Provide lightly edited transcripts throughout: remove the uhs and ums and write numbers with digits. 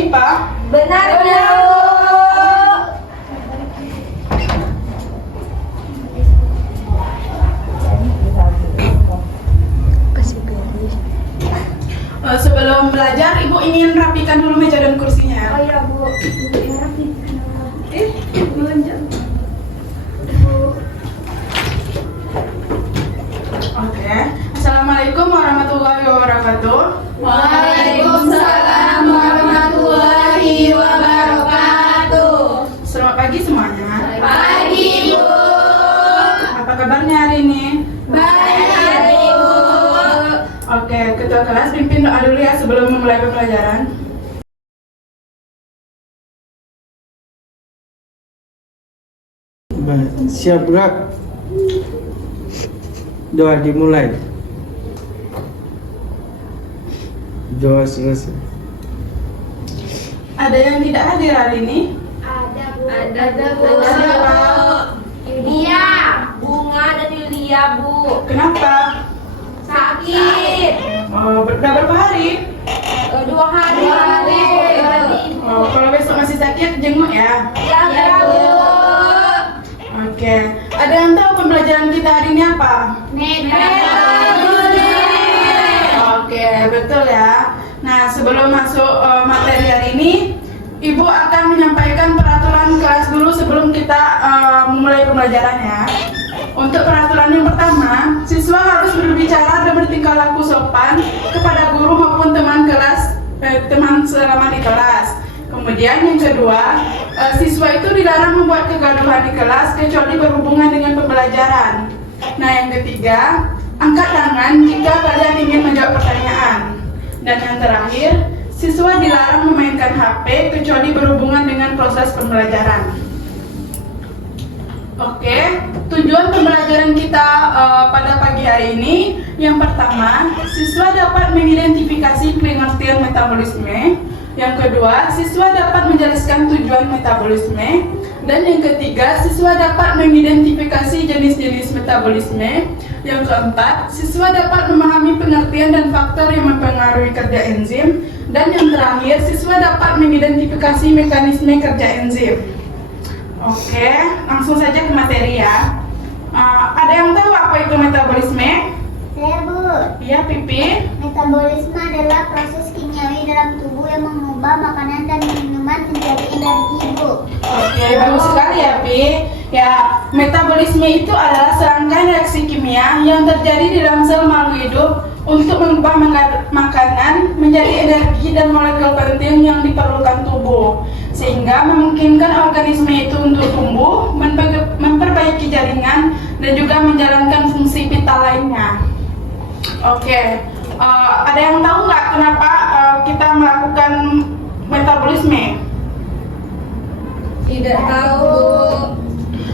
MIPA? Benar, Bu. Sebelum belajar, Ibu ingin rapikan dulu meja dan kursinya. Oh iya, Bu. Oke. Assalamualaikum warahmatullahi wabarakatuh. Waalaikumsalam warahmatullahi wabarakatuh. Selamat pagi semuanya. Pagi, Bu. Apa kabarnya hari ini? Baik, Bu. Oke, ketua kelas pimpin doa dulu ya sebelum memulai pembelajaran. Siap gerak. Doa dimulai. Doa selesai. Ada yang tidak hadir hari ini? Ada, Bu. Ada, Bu. Siapa? Yulia, Bunga dan Yulia, Bu. Kenapa? Sakit. Oh, udah berapa hari? 2 hari. Oh, kalau besok masih sakit, jenguk ya. Ya, Bu. Oke. Ada yang tahu pembelajaran kita hari ini apa? Oke, betul ya. Nah, sebelum masuk materi hari ini, Ibu akan menyampaikan peraturan kelas dulu sebelum kita memulai pembelajarannya. Untuk peraturan yang pertama, siswa harus berbicara dan bertingkah laku sopan kepada guru maupun teman selama di kelas. Kemudian yang kedua, siswa itu dilarang membuat kegaduhan di kelas kecuali berhubungan dengan pembelajaran. Nah, yang ketiga, angkat tangan jika kalian ingin menjawab pertanyaan. Dan yang terakhir, siswa dilarang memainkan HP kecuali berhubungan dengan proses pembelajaran. Oke, tujuan pembelajaran kita pada pagi hari ini, yang pertama, siswa dapat mengidentifikasi pengertian metabolisme. Yang kedua, siswa dapat menjelaskan tujuan metabolisme. Dan yang ketiga, siswa dapat mengidentifikasi jenis-jenis metabolisme. Yang keempat, siswa dapat memahami pengertian dan faktor yang mempengaruhi kerja enzim. Dan yang terakhir, siswa dapat mengidentifikasi mekanisme kerja enzim. Oke, langsung saja ke materi ya. Ada yang tahu apa itu metabolisme? Saya, Bu. Iya, Pipi. Metabolisme adalah proses kimiawi dalam tubuh yang mengubah makanan dan minuman menjadi energi, Bu. Oke, bagus sekali ya, Pi. Ya, metabolisme itu adalah serangkaian reaksi kimia yang terjadi di dalam sel makhluk hidup untuk mengubah makanan menjadi energi dan molekul penting yang diperlukan tubuh, sehingga memungkinkan organisme itu untuk tumbuh, memperbaiki jaringan, dan juga menjalankan fungsi vital lainnya. Oke, ada yang tahu nggak kenapa kita melakukan metabolisme? Tidak tahu, Bu.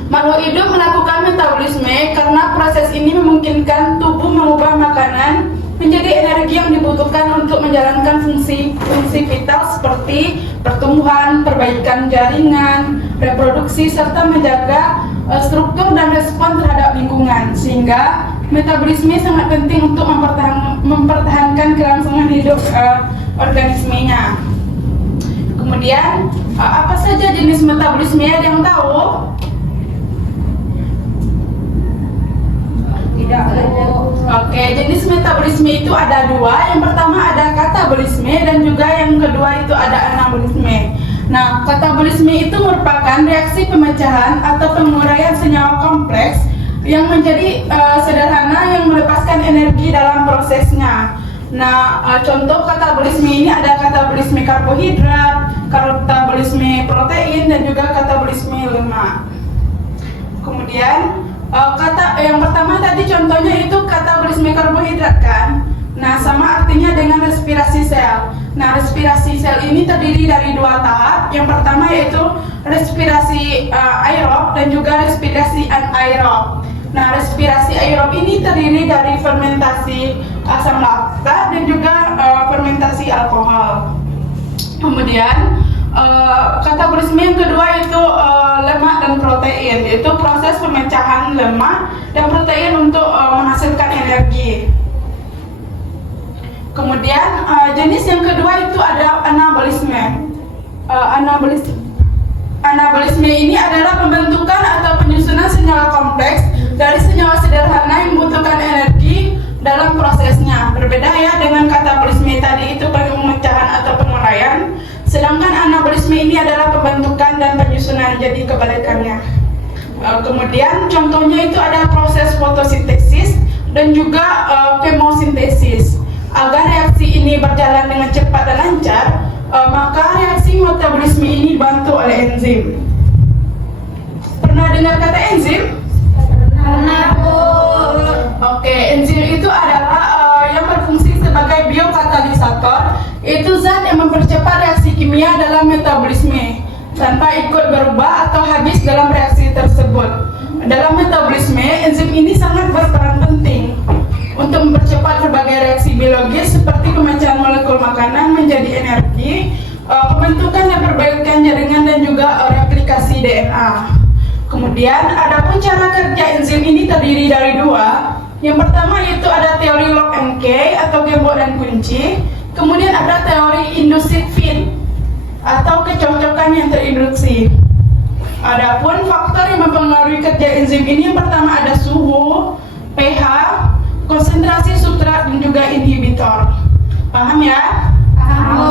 Makhluk hidup melakukan metabolisme karena proses ini memungkinkan tubuh mengubah makanan menjadi energi yang dibutuhkan untuk menjalankan fungsi vital seperti pertumbuhan, perbaikan jaringan, reproduksi, serta menjaga struktur dan respon terhadap lingkungan. Sehingga metabolisme sangat penting untuk mempertahankan kelangsungan hidup organismenya. Kemudian, apa saja jenis metabolisme? Ada yang tahu? Tidak tahu. Oke, jenis metabolisme itu ada 2. Yang pertama ada katabolisme dan juga yang kedua itu ada anabolisme. Nah, katabolisme itu merupakan reaksi pemecahan atau penguraian senyawa kompleks yang menjadi sederhana yang melepaskan energi dalam prosesnya. Nah, contoh katabolisme ini ada katabolisme karbohidrat, katabolisme protein, dan juga katabolisme lemak. Kemudian yang pertama tadi contohnya itu katabolisme karbohidrat kan. Nah, sama artinya dengan respirasi sel. Nah, respirasi sel ini terdiri dari 2 tahap. Yang pertama yaitu respirasi aerob dan juga respirasi anaerob. Nah, respirasi aerob ini terdiri dari fermentasi asam laktat dan juga fermentasi alkohol. Kemudian katabolisme yang kedua itu lemak dan protein, yaitu proses pemecahan lemak dan protein untuk menghasilkan energi. Kemudian jenis yang kedua itu ada anabolisme. Anabolisme ini adalah pembentukan atau penyusunan senyawa kompleks dari senyawa sederhana yang membutuhkan energi dalam prosesnya. Berbeda ya dengan katabolisme tadi itu pemecahan atau penguraian, sedangkan anabolisme ini adalah pembentukan dan penyusunan, jadi kebalikannya. Kemudian contohnya itu ada proses fotosintesis dan juga kemosintesis. Agar reaksi ini berjalan dengan cepat dan lancar, maka reaksi metabolisme ini dibantu oleh enzim. Pernah dengar kata enzim? Pernah, Bu. Oke, enzim itu adalah yang berfungsi sebagai biokatalisator, yaitu zat yang mempercepat reaksi kimia dalam metabolisme tanpa ikut berubah atau habis dalam reaksi tersebut. Dalam metabolisme, enzim ini sangat berperan penting untuk mempercepat berbagai reaksi biologis seperti pemecahan molekul makanan menjadi energi, pembentukan dan perbaikan jaringan dan juga replikasi DNA. Kemudian, adapun cara kerja enzim ini terdiri dari dua. Yang pertama itu ada teori lock and key atau gembok dan kunci. Kemudian ada teori induced fit atau kecocokan yang terinduksi. Adapun faktor yang mempengaruhi kerja enzim ini yang pertama ada suhu, pH, konsentrasi substrat dan juga inhibitor. Paham ya? Paham, Bu.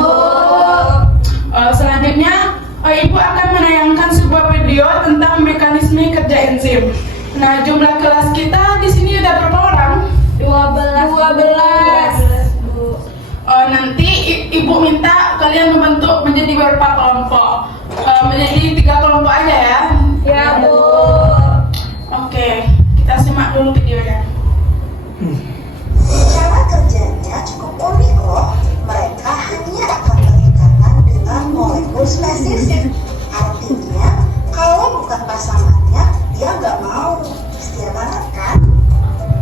Selanjutnya, Ibu akan menayangkan sebuah video tentang mekanisme kerja enzim. Nah, jumlah kelas kita di sini ada berapa orang? 12. Bu. Nanti Ibu minta kalian membentuk menjadi beberapa kelompok. Menjadi 3 kelompok aja ya. Ya, Bu. Oke, kita simak dulu videonya. Cara kerjanya cukup unik loh. Mereka hanya akan berikatan dengan molekul spesifik. Artinya, kalau bukan pasangannya, dia nggak mau. Setia banget kan?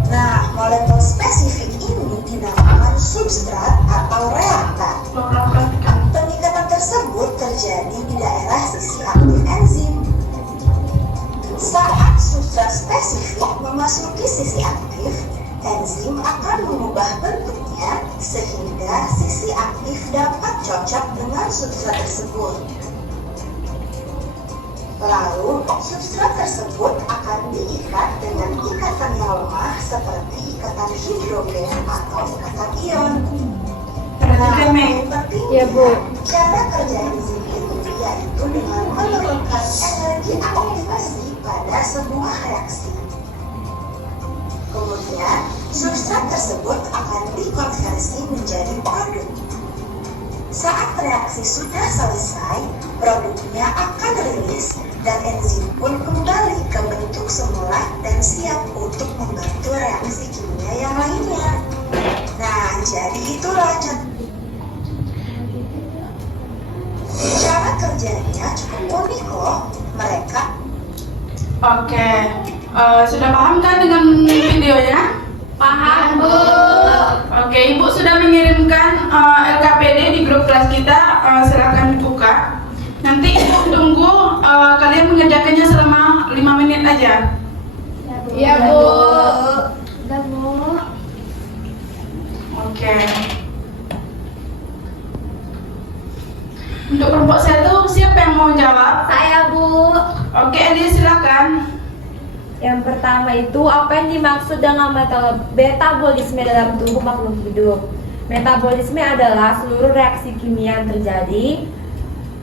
Nah, molekul spesifik ini dinamakan substrat atau reaktan. Pengikatan tersebut terjadi di daerah sisi aktif enzim. Saat substrat spesifik memasuki sisi aktif, enzim akan mengubah bentuknya sehingga sisi aktif dapat cocok dengan substrat tersebut. Lalu, substrat tersebut akan diikat dengan ikatan yang lemah seperti ikatan hidrogen atau ikatan ion. Perhatikan, Mei. Yang penting, Ya, Bu. cara kerja enzim ini yaitu dengan menurunkan energi aktivasi pada sebuah reaksi. Kemudian, substrat tersebut akan dikonversi menjadi produk. Saat reaksi sudah selesai, produknya akan rilis dan enzim pun kembali ke bentuk semula dan siap untuk membantu reaksi kimia yang lainnya. Nah, jadi itulah cara kerjanya cukup unik loh. Mereka Oke, sudah paham kan dengan videonya? Paham, Bu. Oke, Ibu sudah mengirimkan LKPD di grup kelas kita, silakan dibuka. Nanti Ibu tunggu kalian mengerjakannya selama 5 menit aja. Ya, Bu. Udah, Bu. Oke. Untuk kelompok 1, siapa yang mau jawab? Saya, Bu. Oke, Eli silakan. Yang pertama itu apa yang dimaksud dengan metabolisme dalam tubuh makhluk hidup? Metabolisme adalah seluruh reaksi kimia yang terjadi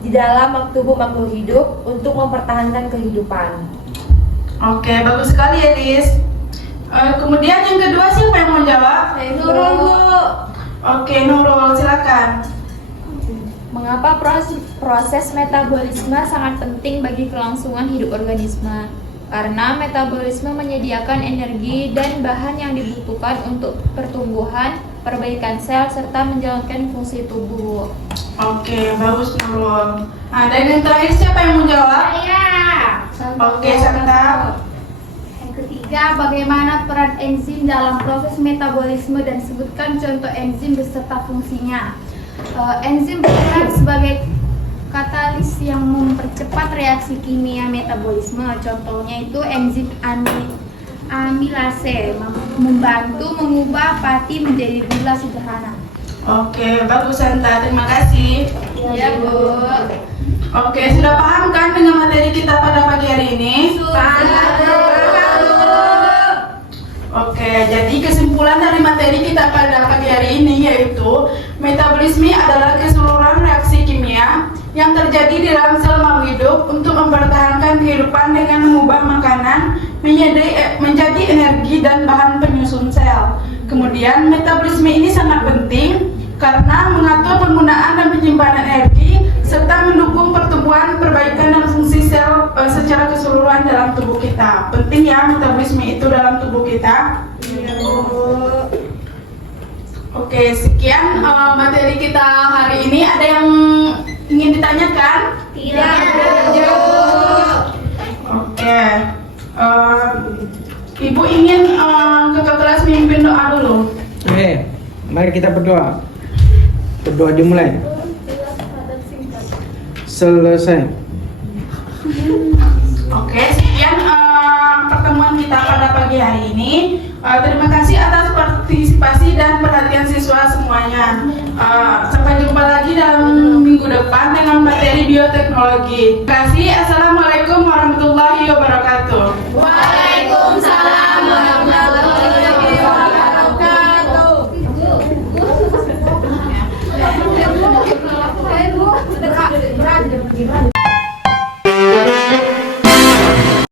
di dalam tubuh makhluk hidup untuk mempertahankan kehidupan. Oke, bagus sekali Elis. Kemudian yang kedua siapa yang mau jawab? Nurul, Bu. Oke, Nurul silakan. Mengapa proses metabolisme sangat penting bagi kelangsungan hidup organisme? Karena metabolisme menyediakan energi dan bahan yang dibutuhkan untuk pertumbuhan, perbaikan sel, serta menjalankan fungsi tubuh. Oke, bagus Nurul. Nah, dan yang terakhir siapa yang mau jawab? Saya. Oke, Santa. Yang ketiga, bagaimana peran enzim dalam proses metabolisme dan sebutkan contoh enzim beserta fungsinya. Enzim berperan sebagai katalis yang mempercepat reaksi kimia metabolisme. Contohnya itu enzim amilase membantu mengubah pati menjadi gula sederhana. Oke, bagus Santa. Terima kasih. Iya, Bu. Oke, sudah paham kan dengan materi kita pada pagi hari ini? Oke, jadi kesimpulan dari materi kita pada pagi hari ini yaitu metabolisme adalah keseluruhan reaksi kimia yang terjadi di dalam sel makhluk hidup untuk mempertahankan kehidupan dengan mengubah makanan menjadi energi dan bahan penyusun sel. Kemudian metabolisme ini sangat penting karena mengatur penggunaan dan penyimpanan energi serta mendukung pertumbuhan, perbaikan dan fungsi sel secara keseluruhan dalam tubuh kita. Penting ya metabolisme itu dalam tubuh kita. Oke, sekian materi kita hari ini. Ada yang ingin ditanyakan? Tidak. Oke. Ibu ingin ke kelas mimpin doa dulu. Oke, mari kita berdoa. Berdoa dimulai. Selesai. Oke, sekian pertemuan kita pada pagi hari ini. Terima kasih atas partisipasi dan perhatian siswa semuanya. Sampai jumpa lagi dalam minggu depan dengan materi bioteknologi. Terima kasih. Assalamualaikum warahmatullahi wabarakatuh.